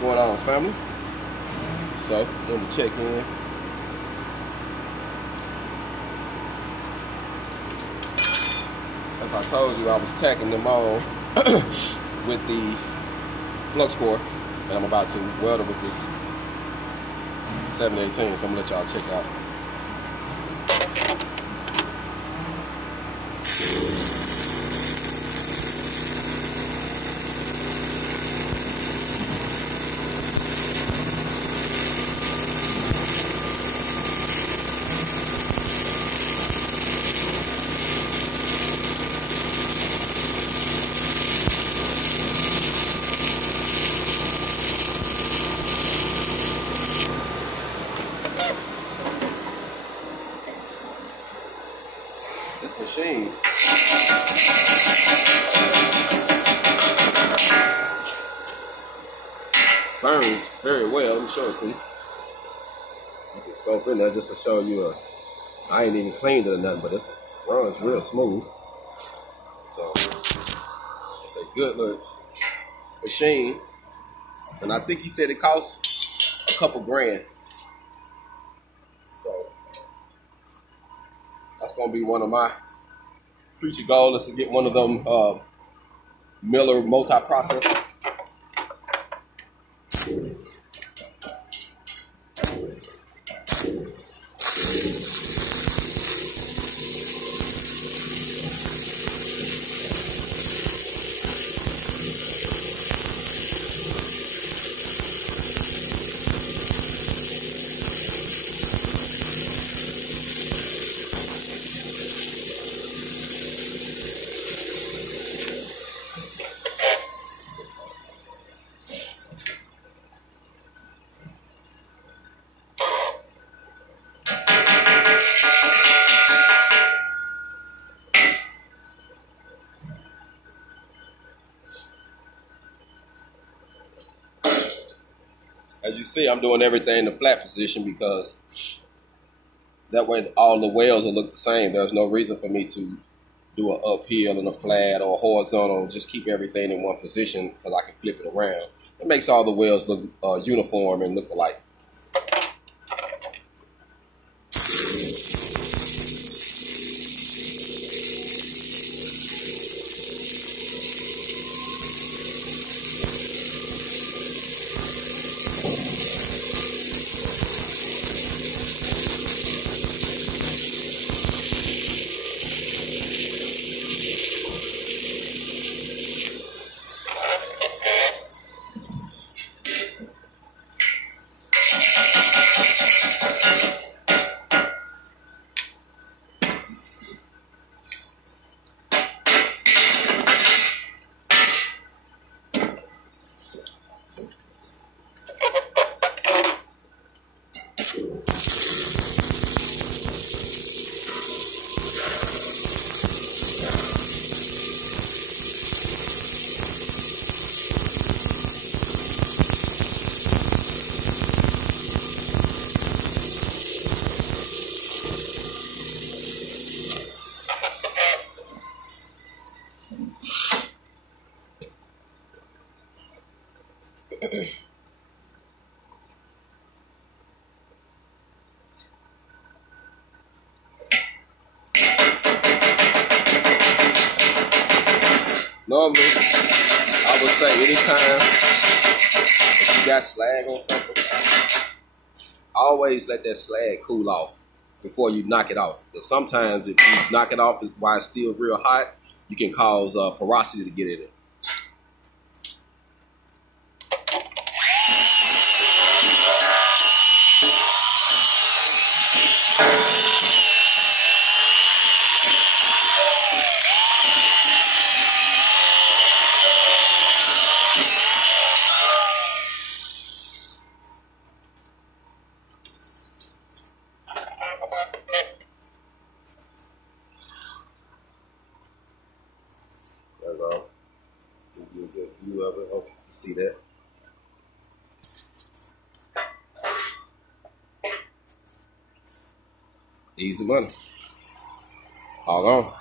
going on, family? So, let me check in. As I told you, I was tacking them on with the flux core, and I'm about to weld it with this 718, so I'm gonna let y'all check out. This machine burns very well. Let me show it to you. You can scope in there just to show you. I ain't even cleaned it or nothing, but it runs real smooth. So it's a good little machine, and I think he said it costs a couple grand. So that's gonna be one of my future goals, is to get one of them Miller multi-processors. As you see, I'm doing everything in the flat position because that way all the welds will look the same. There's no reason for me to do an uphill and a flat or a horizontal. Just keep everything in one position because I can flip it around. It makes all the welds look uniform and look alike. Normally, I would say anytime if you got slag on something, always let that slag cool off before you knock it off. Because sometimes if you knock it off while it's still real hot, you can cause porosity to get in it. Give you a good view of it. Hope you can see that. Easy money. All on.